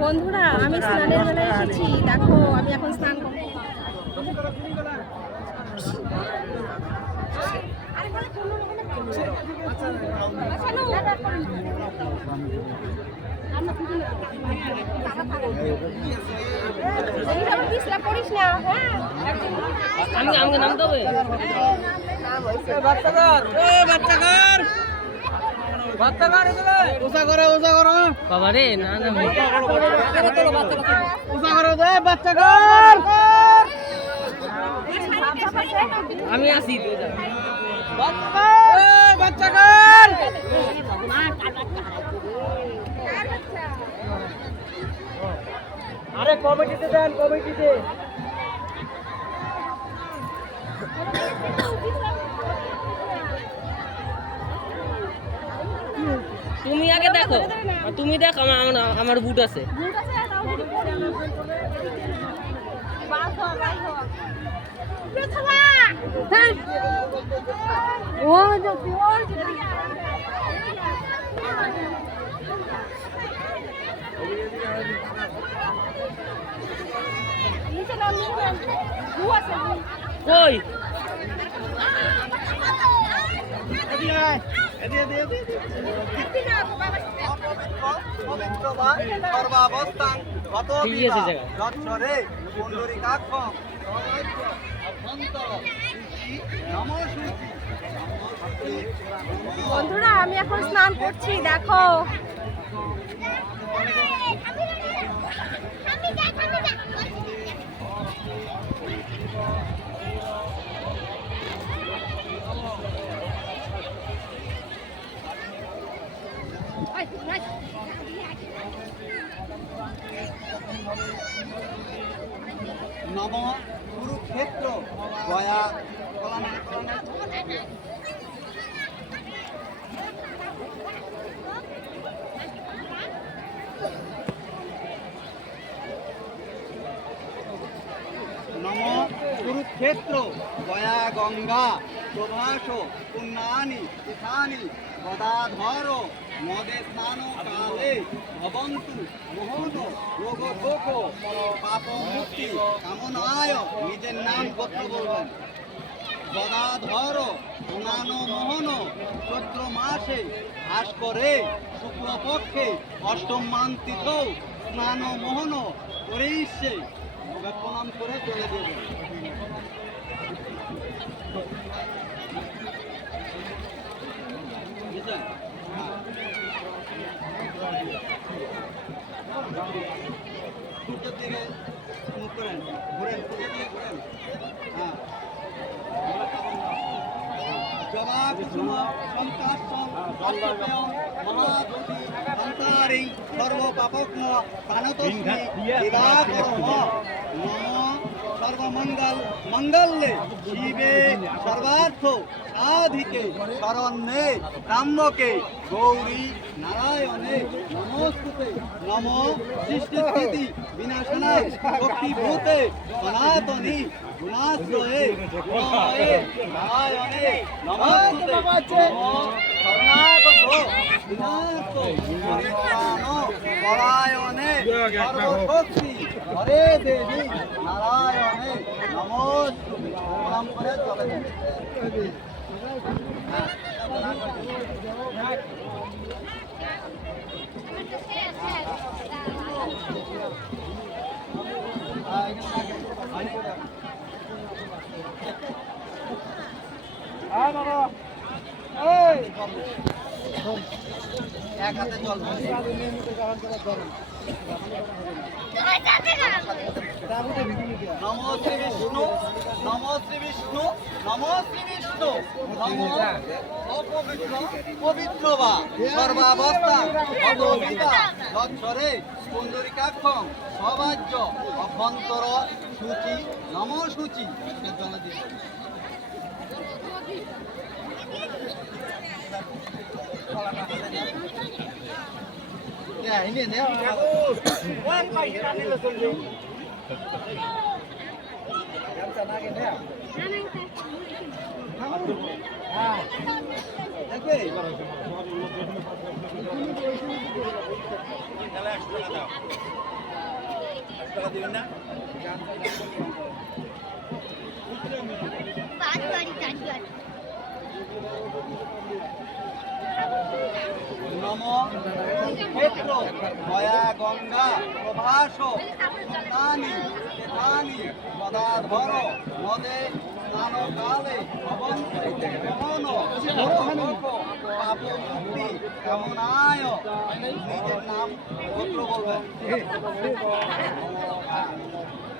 বন্ধুরা আমি স্নানের বেলায় এসেছি, দেখো আমি এখন স্নান করব। করিস না, হ্যাঁ আমাকে নাম দেবে বাবারে না না আমি আসি আরে কমিটিতে দেন, কমিটিতে। তুমি আগে দেখো, তুমি দেখো আমার বুট আছে। কই বন্ধুরা আমি এখন স্নান করছি, দেখো নম কুরুক্ষেত্র গয়া নম কুরুক্ষেত্র গয়া গঙ্গা প্রভাস পুণ্যানি তীর্থানি গদাধর নদে স্নান কালে ভবন্তু মোহন রোগ শোক পাপ মুক্তি কামনায় নিজের নাম করতে বলবেন। গদাধর স্নান মোহন চৈত্র মাসে ঘাস করে শুক্লপক্ষে অষ্টম মান তিথ স্নান মোহন করে ইচ্ছে প্রণাম করে চলে দেবেন। সূর্যের দিকে মুখ করেন, ঘুরেন, সূর্যের দিকে ঘুরেন। হ্যাঁ, জবা কুসুম সন্তাসম অষ্টপেয়ম মহাদুতি অন্তরিং সর্ব পাপগ্ন প্রাণতস্মি দিবাকরম নম সর্বমঙ্গল মঙ্গলে শিবে সর্বার্থ সাধিকে শরণ্যে ত্র্যম্বকে গৌরী নারায়ণে নমস্তুতে। নম সৃষ্টি স্থিতি বিনাশনায় শক্তিভূতে সনাতনী গুণাশ্রয়ে গুণময়ে নারায়ণে নমস্তুতে। নম শরণাগত বিনাশ পরিত্রাণ পরায়ণে সর্বশক্তি হরে দেবী নারায়ণে নমস্তুতে। প্রণাম করে চলে যান। এক হাতে জল নম শ্রী বিষ্ণু নম শ্রী বিষ্ণু নম শ্রী বিষ্ণু নম অপবিত্র পবিত্র বা সর্বাবস্থা ভগবিতা লক্ষরে পুণ্ডরিকাক্ষম সবাজ্য অভ্যন্তর সূচি নম সূচি জল দিয়ে ini ya bagus. Wah, pahiran ini loh. Yang sana gini ya. Ah. Oke. তাহলে 100 টাকা দাও। 100 টাকা দিবেন না? নম ক্ষেত্র দয়া গঙ্গা প্রভাস স্নানি স্নানি গদাধর নদে স্নান কালে পবন পাপমুক্তি কামনায় নিজের নাম গোত্র বলবেন।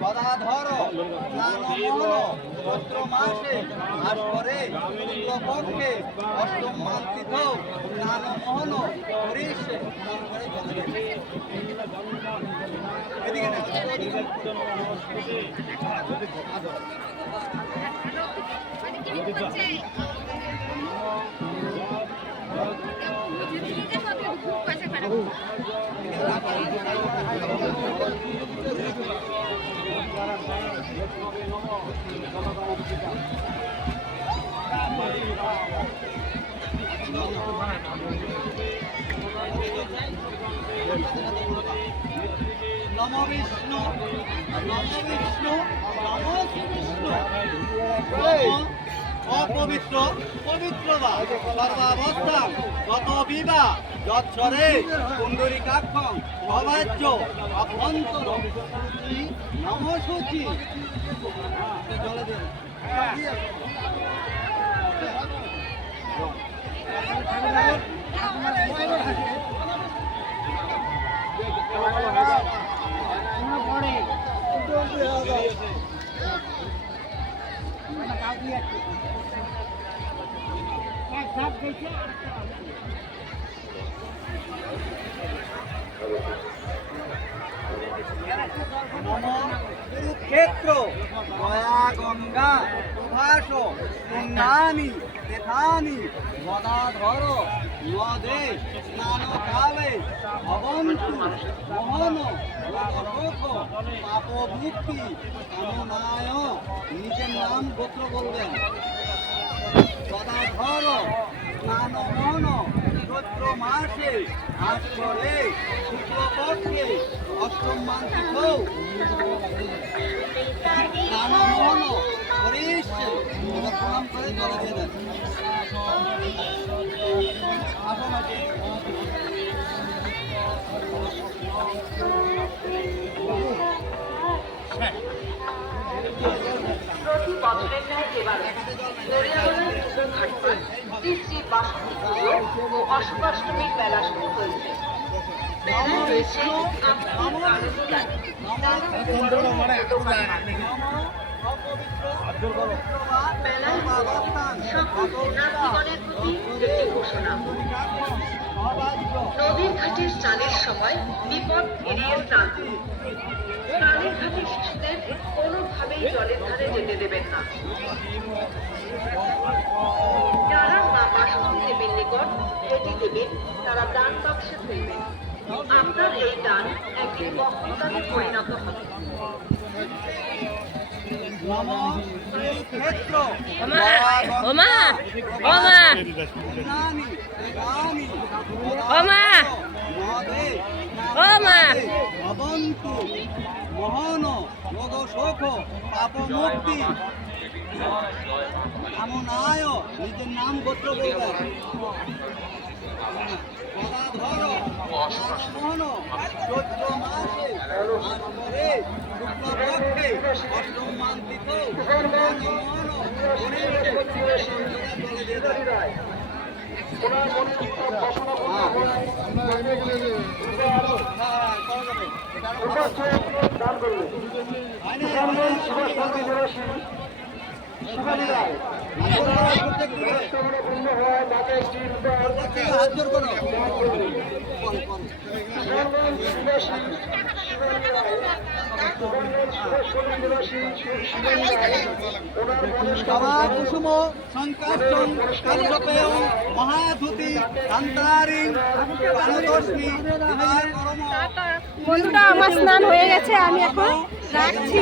গদাধর স্নানমোহন চৈত্র মাসে ভাস্করে শুক্লপক্ষে অষ্টম মান্তিত স্নানমোহন হরিষে এদিকে না, নম বিষ্ণু নম বিষ্ণু নম বিষ্ণু অপবিত্র পবিত্রবা সর্বাবস্থা গত বিবা যৎসরে কুণ্ডরিকাক্ষং অবাচ্য অভ্যন্তর শুচি নম শুচি জলে দেন কুরুক্ষেত্র দয়া গঙ্গা প্রভাস পুণ্যানি তেথানি গদাধর নদে স্নান কালে ভবন্তু মোহন লোক পাপভুক্তি কামনায় নিজের নাম গোত্র বলবেন। গদাধর স্নানমোহন চৈত্র মাসে ভাস্করে শুক্লপক্ষে অষ্টম মান্তিত স্নানমোহন হরিষে প্রণাম করে জল দিয়ে দেন। আসুন আছে প্রতি বছরের ন্যায় এবারও নড়িয়াগড়ার পুকুরঘাটে শ্রী বাসন্তী পুজো ও অশোকাষ্টমীর মেলা শুরু হয়েছে। মেলায় রয়েছে আধ্যাত্মিক আনন্দদান, মেলায় সকল পুণ্যার্থীগণের প্রতি একটি ঘোষণা। নদীর ঘাটের স্নানের সময় বিপদ এড়িয়ে স্নান। স্নানের ঘাটে শিশুদের কোনোভাবেই জলের ধারে যেতে দেবেন না। যারা মা বাসন্তী দেবীর নিকট যেতে দেবেন তারা দান বাক্সে ফেলবেন। আপনার এই দান একদিন মহৎদানে পরিণত হবে। নম কুরুক্ষেত্র ওমা ওমা পুণ্যানি তেথানি ওমা নদে ওমা ভবন্তু মোহন যোগ শোক পাপমুক্তি কামনায় নিজের নাম গোত্র বলবেন। গদাধর স্নানমোহন চৈত্র মাসে ভাস্করে শুক্লপক্ষে অষ্টম মান্তিত স্নানমোহন হরিষে জলে দিয়ে দেন। হাত জোর করো। কুসুম সংকাষ্টং কাশ্যপেয় মহাধুতি কান্তারিং প্রাণতস্মি দিবার করম। বন্ধুরা, আমার স্নান হয়ে গেছে, আমি এখন রাখছি।